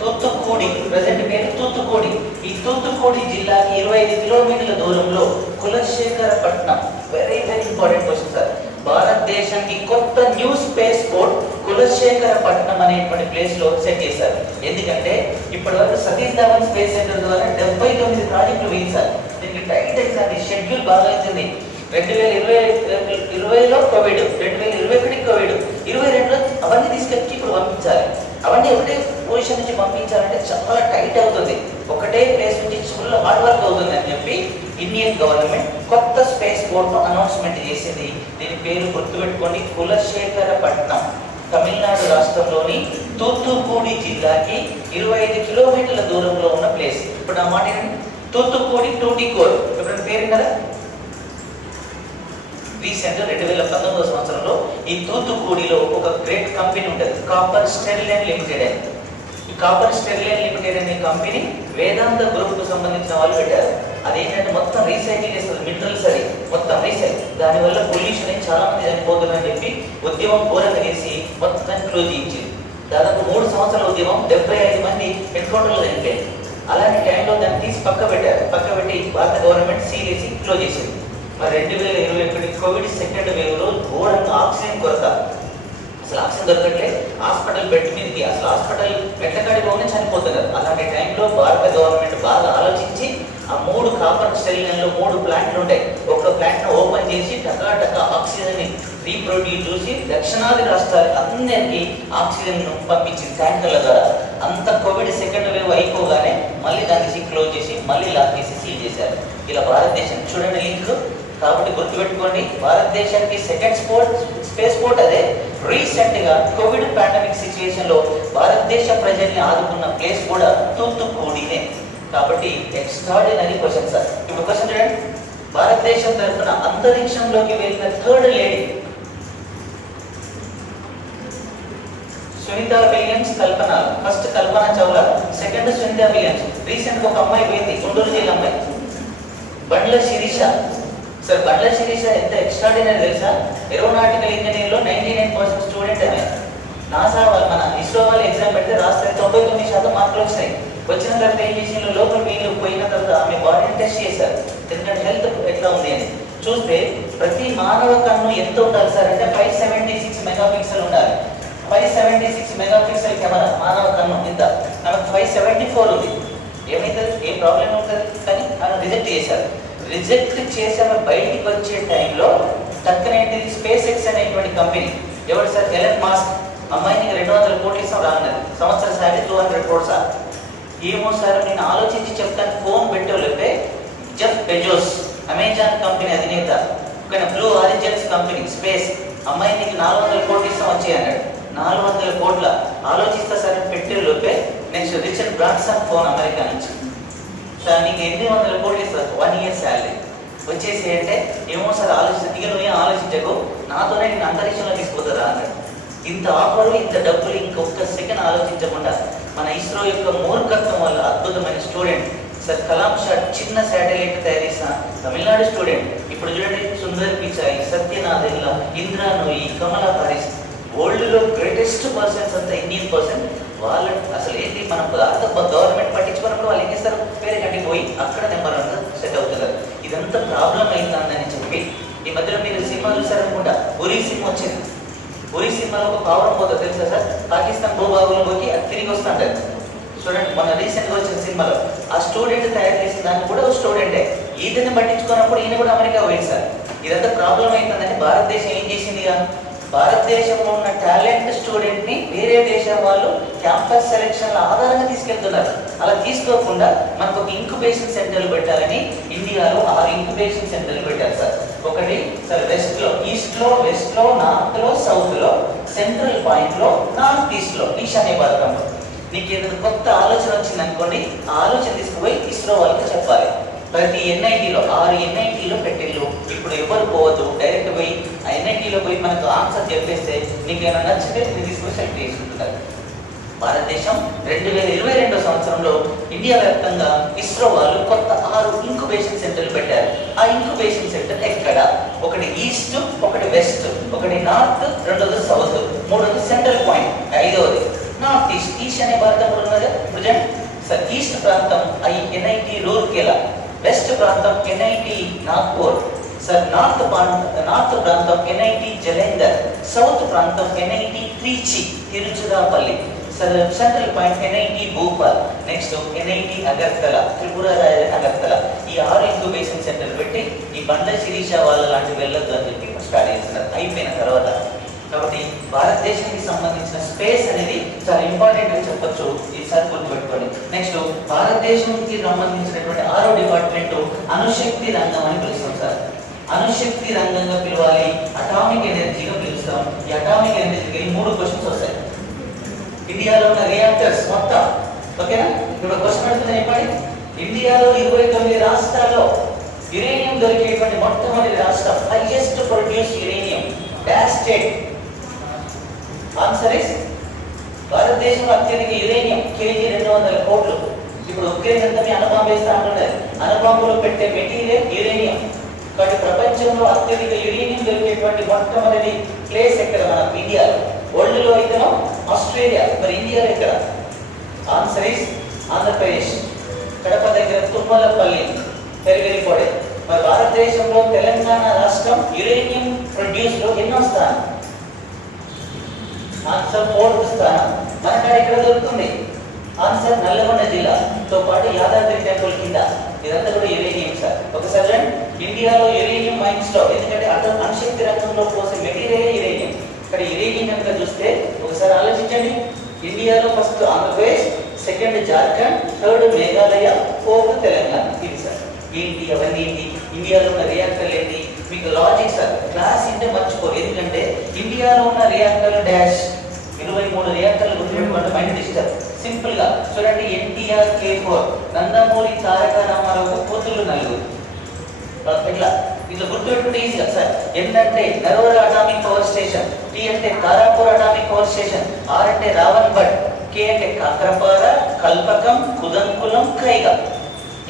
తూత్తుకూడి, ప్రజెంట్ పేరు తూత్తుకూడి. ఈ తూత్తుకూడి జిల్లాకి 25 కిలోమీటర్ల దూరంలో Kulasekarapattinam. Very important question sir. భారతదేశానికి కొత్త న్యూ స్పేస్ పోర్ట్ కులశేఖరపట్నం అనేటువంటి ప్లేస్ లో సెట్ చేశారు. ఎందుకంటే ఇప్పటి వరకు సతీష్ ధావన్ స్పేస్ సెంటర్ ద్వారా 79 ప్రాజెక్టులు వేయించారు. దీనికి టైట్ అయింది, షెడ్యూల్ బాగా అవుతుంది. 2020లో కోవిడ్, 2021 కోవిడ్, 22లో అవన్నీ తీసుకొచ్చి ఇప్పుడు పంపించాలి. అవన్నీ ఒకటే పొజిషన్ నుంచి పంపించాలంటే చాలా టైట్ అవుతుంది. ఒకటే ప్లేస్ నుంచి ఫుల్ హార్డ్ వర్క్ అవుతుంది అని చెప్పి ఇండియన్ గవర్నమెంట్ కొత్త స్పేస్ పోర్ట్ ను అనౌన్స్మెంట్ చేసింది. దీని పేరు గుర్తుపెట్టుకోండి, కులశేఖరపట్నం. తమిళనాడు రాష్ట్రంలోని తూత్తుకూడి జిల్లాకి 25 కిలోమీటర్ల దూరంలో ఉన్న ప్లేస్. ఇప్పుడు ఆ మాట తూత్తుకూడి, టూటికోర్ ఇప్పుడు పేరు కదా. రీసెంట్ 2019 సంవత్సరంలో ఈ తూత్తుకూడిలో ఒక గ్రేట్ కంపెనీ ఉంటుంది, కాపర్ స్టెరిలైట్ లిమిటెడ్ అని. ఈ కాపర్ స్టెరిలైట్ లిమిటెడ్ అనే కంపెనీ వేదాంత గ్రూప్ కు సంబంధించిన వాళ్ళు పెట్టారు. అదేంటంటే మొత్తం రీసైకిల్ చేస్తుంది, మినరల్స్ అది మొత్తం రీసైకిల్. దానివల్ల పొల్యూషన్ అని చాలా మంది చనిపోతుందని చెప్పి ఉద్యమం ఘోరంగా చేసి మొత్తం క్లోజ్ చేయించింది. దాదాపు 3 సంవత్సరాల ఉద్యమం, 75 మంది ఎన్కౌంటర్లో చనిపోయారు. అలాంటి టైంలో దాన్ని తీసి పక్క పెట్టారు. పక్క పెట్టి భారత గవర్నమెంట్ సీల్ చేసి క్లోజ్ చేసింది. మరి 2021 కోవిడ్ సెకండ్ వేవ్ లో ఘోరంగా ఆక్సిజన్ కొరత, అసలు ఆక్సిజన్ దొరకట్లే. హాస్పిటల్ బెడ్ మీదకి, అసలు హాస్పిటల్ మెట్ల కాడిపోగానే చనిపోతున్నారు. అలాంటి టైంలో భారత గవర్నమెంట్ బాగా ఆలోచించి ఆ 3 కాపర్ స్టెరిలైన్లో 3 ప్లాంట్లు ఉంటాయి. ఒక ప్లాంట్ ను ఓపెన్ చేసి టకా ఆక్సిజన్ ని రీప్రొడ్యూస్ చేసి దక్షిణాది రాష్ట్రాలకు అందరికీ ఆక్సిజన్ ను పంపించింది ట్యాంకర్ల ద్వారా. అంత కోవిడ్ సెకండ్ వేవ్ అయిపోగానే మళ్ళీ దాన్ని క్లోజ్ చేసి మళ్ళీ లాక్ చేసి సీల్ చేశారు. ఇలా భారతదేశం చూడండి లింక్. కాబట్టి గుర్తుపెట్టుకోండి, భారతదేశానికి సెకండ్ స్పేస్ పోర్ట్ అదే. రీసెంట్ గా కోవిడ్ పాండమిక్ సిచ్యువేషన్ లో భారతదేశ ప్రజల్ని ఆదుకున్న ప్లేస్ కూడా తూత్తుకూడినే. కాబట్టి ఎక్స్ట్రాడినరీ క్వశ్చన్ సార్. ఇప్పుడు క్వశ్చన్ చూడండి, భారతదేశం తరఫున అంతరిక్షంలోకి వెళ్ళిన third lady Sunita Williams, Kalpana. First Kalpana Chawla, second Sunita Williams. Recent గా ఒక అమ్మాయి పోయింది, గుంటూరు జిల్లా అమ్మాయి, బండ్ల శిరీష. సార్ బండ్ల శిరీష ఎంత ఎక్స్ట్రాడినరీ తెలుసా? ఏరోనాటికల్ ఇంజనీరింగ్ లో 99% స్టూడెంట్ ఆమె. నాసా వాళ్ళు, మన ఇస్రో వాళ్ళు ఎగ్జామ్ పెడితే రాస్తే 99% మార్కులు వచ్చినాయి. వచ్చిన తర్వాత ఏం చేసిన లోపల వీళ్ళు పోయిన తర్వాత ఆమె బాడీని టెస్ట్ చేశారు, ఎందుకంటే హెల్త్ ఎట్లా ఉంది అని. చూస్తే ప్రతి మానవ కన్ను ఎంత ఉండాలి సార్ అంటే 576 మెగాపిక్సెల్ ఉండాలి. 576 మెగాపిక్సెల్ కెమెరా మానవ కన్ను ఇంత, మనకు 574 ఉంది. ఏమైతుంది, ఏ ప్రాబ్లం ఉంటుంది? కానీ మనం రిజెక్ట్ చేశారు. రిజెక్ట్ చేసాము. బయటికి వచ్చే టైంలో టక్కనేంటి, స్పేస్ ఎక్స్ అనేటువంటి కంపెనీ, ఎవరు సార్? Elon Musk. అమ్మాయిని 200 కోట్లు ఇస్తాం రానున్నది, సంవత్సర శాలరీ 200 crores. ఏమో సార్ నేను ఆలోచించి చెప్తాను. ఫోన్ పెట్టే జెఫ్ బెజోస్, అమెజాన్ కంపెనీ అధినేత, బ్లూ ఆరిజిన్స్ కంపెనీ స్పేస్, అమ్మాయి నీకు 400 కోట్లు ఇస్తాం వచ్చాయి అన్నాడు. 400 కోట్ల ఆలోచిస్తా సార్ పెట్టే లోపే next Richard Branson phone America నుంచి, సార్ నీకు 800 కోట్లు ఇస్తారు 1 year శాలరీ వచ్చేసి అంటే, ఏమో సార్ ఆలోచిస్తా. ఇక నువ్వేం ఆలోచించకు, నాతోనే నేను అంతరిక్షంలో తీసుకుపోతారా అన్నాడు. ఇంత ఆఫరు, ఇంత డబ్బులు ఇంకొక సెకండ్ ఆలోచించకుండా మన ఇస్రో యొక్క మూర్ఖత్వం వల్ల అద్భుతమైన స్టూడెంట్ సార్ కలాం షాట్, చిన్న శాటిలైట్ తయారు చేసిన తమిళనాడు స్టూడెంట్. ఇప్పుడు చూడండి, సుందర్ పిచాయ్, సత్యనాథ్ ఎల్లా, ఇంద్రా నూయి, కమలా హారిస్, వరల్డ్ లో గ్రేటెస్ట్ పర్సన్స్ అంతా ఇండియన్ పర్సన్. వాళ్ళు అసలు ఏంటి, మన భారత గవర్నమెంట్ పట్టించుకున్నప్పుడు వాళ్ళు ఏం చేస్తారు, వేరే కంటికి పోయి అక్కడ నెంబర్ 1 సెట్ అవుతున్నారు. ఇదంతా ప్రాబ్లం అవుతుందని చెప్పి ఈ మధ్యలో మీరు సినిమా చూసారనుకుంటా, ఉరి సినిమా వచ్చింది. ఉరి సినిమాలో ఒక పావురం పోతుంది తెలుసా సార్? పాకిస్తాన్ భూభాగంలోకి అది తిరిగి వస్తుంటది. చూడండి, మన రీసెంట్ గా వచ్చిన సినిమాలో ఆ స్టూడెంట్ తయారు చేసిన దాన్ని కూడా స్టూడెంటే. ఈతని పట్టించుకున్నప్పుడు ఈయన కూడా అమెరికా పోయింది సార్. ఇదంతా ప్రాబ్లం అవుతుందని భారతదేశం ఏం చేసిందిగా, భారతదేశంలో ఉన్న టాలెంట్ స్టూడెంట్ ని వేరే దేశం వాళ్ళు క్యాంపస్ సెలెక్షన్ల ఆధారంగా తీసుకెళ్తున్నారు. అలా తీసుకోకుండా మనకు ఒక ఇంక్యుబేషన్ సెంటర్లు పెట్టాలని ఇండియాలో 6 ఇంక్యుబేషన్ సెంటర్లు పెట్టారు సార్. ఒకటి సార్ వెస్ట్ లో, ఈస్ట్ లో, వెస్ట్ లో, నార్త్ లో, సౌత్ లో, సెంట్రల్ పాయింట్ లో, నార్త్ ఈస్ట్ లో, ఈశాన్య భారతంలో. నీకు ఏదైనా కొత్త ఆలోచన వచ్చింది అనుకోండి, ఆ ఆలోచన తీసుకుపోయి ఇస్రో వాళ్ళకి చెప్పాలి. ప్రతి ఎన్ఐటీలో 6 ఎన్ఐటీలో పెట్టిళ్ళు. ఇప్పుడు ఎవరు పోవద్దు, డైరెక్ట్ పోయి ఆ ఎన్ఐటీలో పోయి మనకు ఆన్సర్ చెప్పేస్తే నీకు ఏమైనా నచ్చితే నేను తీసుకుని సెలెక్ట్ చేసుకుంటున్నారు. భారతదేశం 2022 సంవత్సరంలో ఇండియా వ్యాప్తంగా ఇస్రో వాళ్ళు కొత్త 6 ఇంక్యుబేషన్ సెంటర్లు పెట్టారు. ఆ ఇంక్యుబేషన్ సెంటర్ ఎక్కడ? ఒకటి ఈస్ట్, ఒకటి వెస్ట్, ఒకటి నార్త్, రెండోది సౌత్, మూడోది సెంట్రల్ పాయింట్, ఐదవది నార్త్ ఈస్ట్. ఈస్ట్ అనే భారతం ఉన్నది ప్రజెంట్ సార్. ఈస్ట్ ప్రాంతం ఎన్ఐటి రూర్కెలా, వెస్ట్ ప్రాంతం ఎన్ఐటి నాగ్పూర్ సార్, నార్త్ ప్రాంతం ఎన్ఐటి జలంధర్, సౌత్ ప్రాంతం NIT Trichy Tiruchirappalli sir, central point NIT Bhopal, next NIT Agartala, Tripura రాజధాని అగర్తల. ఈ 6 ఇంక్యుబేషన్ సెంటర్ పెట్టి ఈ బండ్ల శిరీష వాళ్ళ లాంటి వెళ్ళొద్దు అని చెప్పి స్టార్ట్ చేస్తున్నారు అయిపోయిన తర్వాత. కాబట్టి భారతదేశానికి సంబంధించిన స్పేస్ అనేది చాలా ఇంపార్టెంట్ అని చెప్పొచ్చు. ఈసారి గుర్తుపెట్టుకోండి. నెక్స్ట్ భారతదేశానికి సంబంధించినటువంటి 6వ డిపార్ట్మెంట్ అణుశక్తి రంగం అని పిలుస్తాం సార్. అణుశక్తి రంగంగా పిలవాలి, అటామిక్ ఎనర్జీగా పిలుస్తాం. ఈ అటామిక్ ఎనర్జీకి 3 క్వశ్చన్స్ వస్తాయి. ఇండియాలో ఉన్న రియాక్టర్స్ మొత్తం, ఓకేనా? ఇప్పుడు క్వశ్చన్ అడుగుతుంది చెప్పండి. ఇండియాలో 29 రాష్ట్రాల్లో యురేనియం దొరికేటువంటి మొట్టమొదటి రాష్ట్రం, highest produce uranium dash state. Answer is భారతదేశంలో అత్యధిక యురేనియం కేజీ 200 కోట్లు. ఇప్పుడు ఉక్రెయిన్ అంతా మీ అణుబాంబు వేస్తా అంటున్నారు. అణుబాంబులో పెట్టే మెటీరియల్ యురేనియం. కాబట్టి ప్రపంచంలో అత్యధిక యురేనియం దొరికేటువంటి మొట్టమొదటి ప్లేస్ ఎక్కడ? మన ఇండియాలో. వరల్డ్ లో అయితేనో ఆస్ట్రేలియా, మరి ఇండియాలో ఎక్కడ? ఆన్సర్ ఇస్ ఆంధ్రప్రదేశ్, కడప దగ్గర తుమ్మలపల్లి, పెరిగెరిపోడే. మరి భారతదేశంలో తెలంగాణ రాష్ట్రం యురేనియం ప్రొడ్యూస్ లో ఎన్నో స్థానం? ఆన్సర్ 4th స్థానం. మనకాడ ఇక్కడ దొరుకుతుంది. ఆన్సర్ నల్లగొండ జిల్లాతో పాటు యాదాద్రి టెంపుల్ కింద. ఇదంతా కూడా యురేనియం సార్. ఒకసారి ఇండియాలో యురేనియం మైన్స్ లో, ఎందుకంటే అణుశక్తి రంగంలో పోసే మెటీరియల్ యురేనియం. ఇక్కడ యురేనియం కనుక చూస్తే ఒకసారి ఆలోచించండి. ఇండియాలో first Andhra Pradesh, second Jharkhand, third Meghalaya, 4th Telangana. ఇది సార్ ఏంటి అవన్నీ ఏంటి? ఇండియాలో ఉన్న రియాక్టర్లు ఏంటి? మీకు లాజిక్ సార్ క్లాస్ అంటే మర్చిపోరు. ఎందుకంటే ఇండియాలో ఉన్న రియాక్టర్లు డాష్ 23 రియాక్టర్లు గుర్తుపెట్టుకుంటే మైండ్ డిస్టర్బ్. సింపుల్ గా చూడండి, ఎన్టీఆర్ K4, నందమూరి తారక రామారావు కూతుళ్ళు 4. ఇట్లా గుర్తుపెట్టుకుంటే ఈజీగా సార్. ఏంటంటే Narora atomic power station, T అంటే Tarapur atomic power station, R అంటే రావణ్ భట్, కే అంటే కాకరపార, కల్పకం, కుదంకులం, కైగా.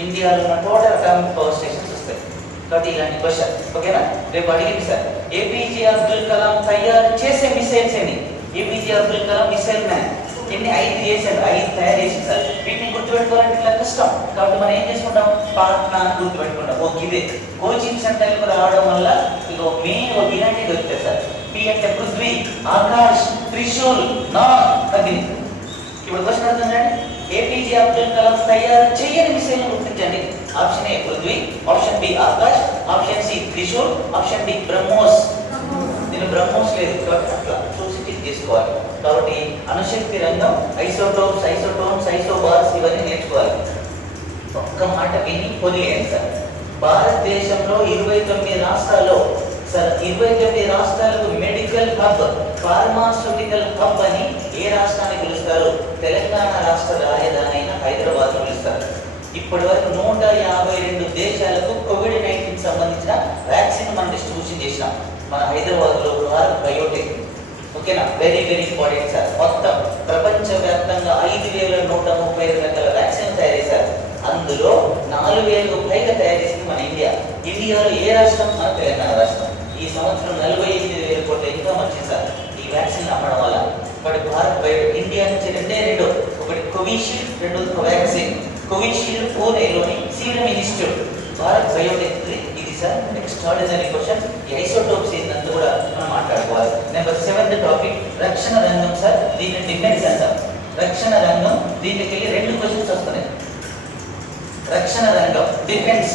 ఇండియాలో ఉన్న టోటల్ అటామిక్ పవర్ స్టేషన్స్ వస్తాయి. కాబట్టి ఇలాంటి క్వశ్చన్, ఓకేనా? రేపు అడిగింది సార్. ఏపీజే అబ్దుల్ కలాం తయారు చేసే మిసైల్స్ ఎన్ని? APJ Abdul Kalam missile man ఎన్ని? 5 చేశాడు, 5 తయారు చేసింది సార్. వీటిని గుర్తుపెట్టుకోవాలంటే ఇలా కష్టం. కాబట్టి మనం ఏం చేసుకుంటాం? పాట్నా అని గుర్తుపెట్టుకుంటాం. ఓకే, ఇదే కోచింగ్ సెంటర్లకు రావడం వల్ల ఇగో మెయిన్ ఒక ఇలాంటి దొరుకుతాయి సార్. పి అంటే పృథ్వీ, ఆకాష్, త్రిశూల్, అగ్ని. ఇప్పుడు క్వశ్చన్ అడుగుతుందండి, ఏపీజే అబ్దుల్ కలాం తయారు చేయని మిసైల్ గుర్తించండి. Option A Prithvi, option B Akash, option C Trishul, option D BrahMos. దీని బ్రహ్మోస్ లేదు కాబట్టి అట్లా చూసి టిక్ చేసుకోవాలి. కాబట్టి అణుశక్తి రంగం ఐసోటోప్స్, ఐసోబార్స్ ఇవన్నీ నేర్చుకోవాలి. ఒక్క మాట విని వదిలేయండి సార్. భారతదేశంలో 29 రాష్ట్రాల్లో సార్ 29 రాష్ట్రాలకు మెడికల్ హబ్, ఫార్మాస్యూటికల్ హబ్ అని ఏ రాష్ట్రాన్ని పిలుస్తారు? తెలంగాణ రాష్ట్ర రాజధాని అయిన హైదరాబాద్ పిలుస్తారు. ఇప్పటి వరకు 152 దేశాలకు కోవిడ్-19 సంబంధించిన వ్యాక్సిన్ మనం డిస్ట్రిబ్యూషన్ చేసినాం. మన హైదరాబాద్ లో భారత్ బయోటెక్, ఓకేనా? Very important sir. మొత్తం ప్రపంచవ్యాప్తంగా 5135 రకాల వ్యాక్సిన్ తయారు చేశారు. అందులో 4000కు పైగా తయారు చేసింది మన ఇండియా. ఇండియాలో ఏ రాష్ట్రం? మన తెలంగాణ రాష్ట్రం. ఈ సంవత్సరం 48,000 కోట్ల ఇన్కమ్ వచ్చింది సార్ ఈ వ్యాక్సిన్ అమ్మడం వల్ల. ఒకటి భారత్ బయో, ఇండియా నుంచి 2, ఒకటి కోవిషీల్డ్, 2 కోవాక్సిన్. కోవిషీల్డ్ పూణేలోని సీరం ఇన్స్టిట్యూట్, భారత్ బయోటెక్. ఇది సార్ ఎక్స్ట్రాడినరీ క్వశ్చన్. ఈ ఐసోటోప్స్ ఏంటంటే కూడా మనం మాట్లాడుకోవాలి. నెంబర్ 7th టాపిక్ రక్షణ రంగం సార్. దీన్ని డిఫెన్స్ అంటాం. రక్షణ రంగం, దీనికి వెళ్ళి 2 క్వశ్చన్స్ వస్తున్నాయి. రక్షణ రంగం డిఫెన్స్,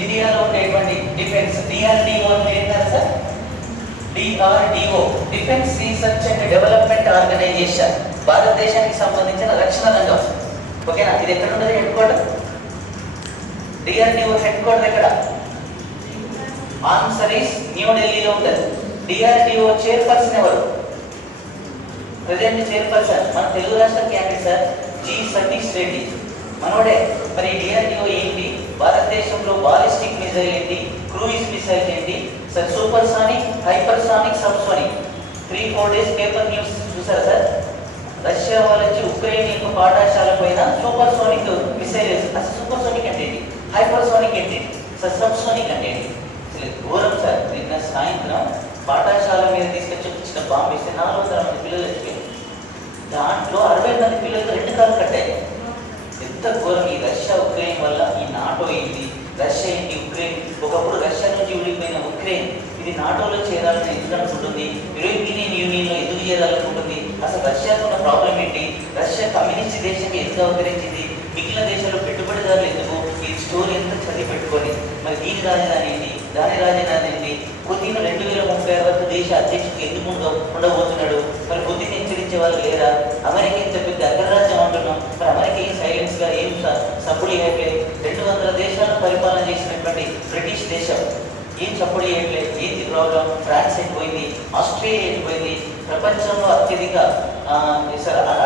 ఇండియాలో ఉండేటువంటి డిఫెన్స్. డిఆర్డిఓ అంటే ఏంటారు sir? DRDO defence research and development organisation, భారతదేశానికి సంబంధించిన రక్షణ రంగం. ఓకేనా? ఇది ఎక్కడ ఉన్నది head quarter? DRDO head quarter ఎక్కడ? ఆన్సరీస్ న్యూఢిల్లీలో ఉంటుంది. డిఆర్డిఓ చైర్పర్సన్ ఎవరు? ప్రెసిడెంట్ చైర్పర్సన్ మన తెలుగు రాష్ట్ర candidate sir G Satish Reddy, మనోడే. మరి డిఆర్డిఓ ఏంటి? భారతదేశంలో బాలిస్టిక్ మిసైల్ ఏంటి, క్రూయిజ్ మిసైల్ ఏంటి sir, supersonic, hypersonic, subsonic. 3-4 days paper news చూసారా సార్? రష్యా వాళ్ళు వచ్చి ఉక్రెయిన్ యొక్క పాఠశాల పైన సూపర్ సోనిక్ మిసైల్. అసలు సూపర్ సోనిక్ అంటే ఏంటి, హైపర్సోనిక్ ఏంటి సార్, సబ్సోనిక్ అంటే ఏంటి? ఘోరం సార్. నిన్న సాయంత్రం పాఠశాల మీద తీసుకొచ్చి చిన్న బాంబు ఇస్తే 400 మంది పిల్లలు చచ్చిపోయారు. దాంట్లో 60 మంది పిల్లలతో 2 కాళ్ళు కట్టాయి. ఎంత ఘోరం! ఈ రష్యా ఉక్రెయిన్ వల్ల ఈ నాటో ఏంటి, రష్యా ఏంటి, ఉక్రెయిన్. ఒకప్పుడు రష్యా నుంచి విడిపోయిన ఉక్రెయిన్ ఇది నాటోలో చేరాలని ఎందుకు అనుకుంటుంది? యూరోపియన్ యూనియన్లో ఎందుకు చేరాలనుకుంటుంది? అసలు రష్యాకు ఉన్న ప్రాబ్లం ఏంటి? రష్యా కమ్యూనిస్ట్ దేశంగా ఎందుకు అవతరించింది? మిగిలిన దేశాల్లో పెట్టుబడిదారులు ఎందుకు? ఈ స్టోరీ ఎంత చదివి పెట్టుకొని, మరి దీని రాజధాని ఏంటి, దాని రాజధాని ఏంటి? పుతిన్ 2036 వరకు దేశ అధ్యక్షుడు ఎందుకు ఉండబోతున్నాడు? మరి పుతిన్ హెచ్చరించే వాళ్ళు లేరా? అమెరికా ఇంత పెద్ద అగ్రరాజ్యం అంటున్నాం, మరి అమెరికా ఏం సైలెన్స్ గా ఏం సపోర్ట్ చేయట్లేదు? 200 దేశాలను పరిపాలన చేసినటువంటి బ్రిటిష్ దేశం ఏం సపోర్ట్ చేయట్లేదు? ఏంటి ప్రాబ్లం? ఫ్రాన్స్ ఎటుపోయింది, ఆస్ట్రేలియా ఎటుపోయింది? ప్రపంచంలో అత్యధిక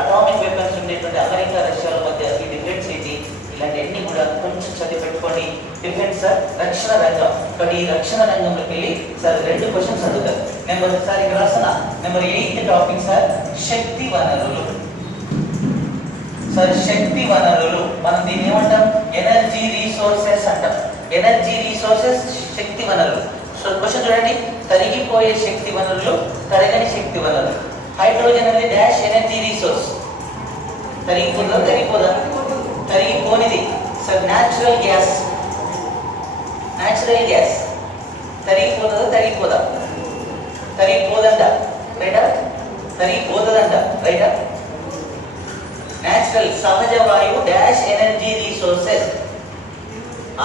అటామిక్ వెపన్స్ ఉండేటువంటి అమెరికా రష్యాల మధ్య ఈ డిఫరెన్స్ ఏంటి? ఇలాంటివన్నీ కూడా కొంచెం చదివి పెట్టుకోండి. డిఫెన్స్ సార్ రక్షణ రంగం. బట్ ఈ రక్షణ రంగంలోకి వెళ్ళి సార్ 2 క్వశ్చన్స్ అడుగుతారు. సార్ ఇక్కడ రాసిన నెంబర్ 8th టాపిక్ సార్ శక్తి వనరులు. సార్ శక్తి వనరులు మనం దీన్ని ఏమంటాం? ఎనర్జీ రీసోర్సెస్ అంటాం. ఎనర్జీ రీసోర్సెస్, శక్తి వనరులు. సో క్వశ్చన్ చూడండి, తరిగిపోయే శక్తి వనరులు, తరగని శక్తి వనరులు. హైడ్రోజన్ అనేది డాష్ ఎనర్జీ రీసోర్స్. తరిగిపోదా? తరిగిపోదా? తరిగిపోనిది sir natural gas. Natural gas తరిగిపోతుందా? తరిగిపోదా? తరిగిపోదంట, రైటా? తరిగిపోతుందంట, రైటా? న్యాచురల్ సహజ వాయువు డాష్ ఎనర్జీ రీసోర్సెస్.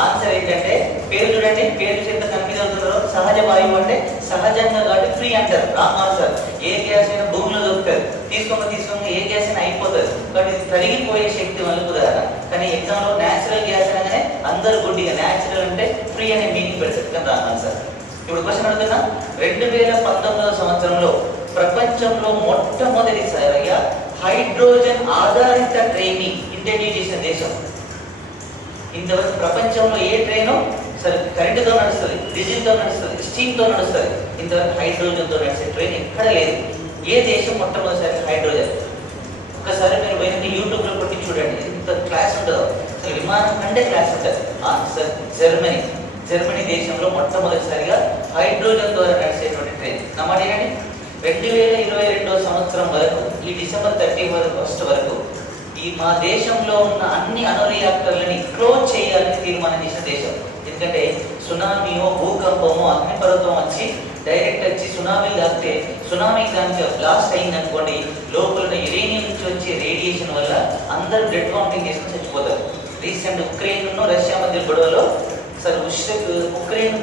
ఆన్సర్ ఏంటంటే పేరు చూడండి, పేరు ఎంత కన్ఫ్యూజ్ అవుతున్నారో. సహజ వాయువు అంటే సహజంగా కాబట్టి ఫ్రీ అంటారు. Wrong answer. ఏ గ్యాస్ అయినా భూమిలో దొరుకుతుంది, తీసుకోక ఏ గ్యాస్ అయినా అయిపోతుంది. కాబట్టి ఇది తరిగిపోయే శక్తి వలుపు కదా. కానీ ఎగ్జామ్ లో న్యాచురల్ గ్యాస్ అనగానే అందరు గుడ్డిగా న్యాచురల్ అంటే ఫ్రీ అనే మీనింగ్ పెడతారు. కానీ రాంగ్ ఆన్సర్. ఇప్పుడు క్వశ్చన్ అడుగుతున్నా, 2019 సంవత్సరంలో ప్రపంచంలో మొట్టమొదటిసారిగా హైడ్రోజన్ ఆధారిత ట్రైనింగ్ ఇంట్రడ్యూస్ చేసిన దేశం. ఇంతవరకు ప్రపంచంలో ఏ ట్రైను సరే కరెంటుతో నడుస్తుంది, డీజిల్తో నడుస్తుంది, స్టీమ్తో నడుస్తుంది. ఇంతవరకు హైడ్రోజన్తో నడిచే ట్రైన్ ఎక్కడ లేదు. ఏ దేశం మొట్టమొదటిసారి హైడ్రోజన్? ఒకసారి మీరు పోయినట్టు యూట్యూబ్లో కొట్టి చూడండి, ఎంత క్లాస్ ఉంటుందో. అసలు విమానం కంటే క్లాస్ ఉంటుంది. Answer Germany. జర్మనీ దేశంలో మొట్టమొదటిసారిగా హైడ్రోజన్ ద్వారా నడిచేటువంటి ట్రైన్. నమ్మడేనండి. 2022 సంవత్సరం వరకు, ఈ డిసెంబర్ 31 వరకు ఈ మా దేశంలో ఉన్న అన్ని అణు రియాక్టర్లని క్లోజ్ చేయాలని తీర్మానం చేసిన దేశం. ఎందుకంటే సునామీయో, భూకంపమో, అగ్నిపర్వతం వచ్చి డైరెక్ట్ వచ్చి సునామీ దాటితే, సునామీ కనుక బ్లాస్ట్ అయింది అనుకోండి, లోపల యురేనియం నుంచి వచ్చే రేడియేషన్ వల్ల అందరూ బ్లడ్ వామిటింగ్ చేసుకుని చచ్చిపోతారు. రీసెంట్ ఉక్రెయిన్ రష్యా మధ్య గొడవలో సార్ ఉక్రెయిన్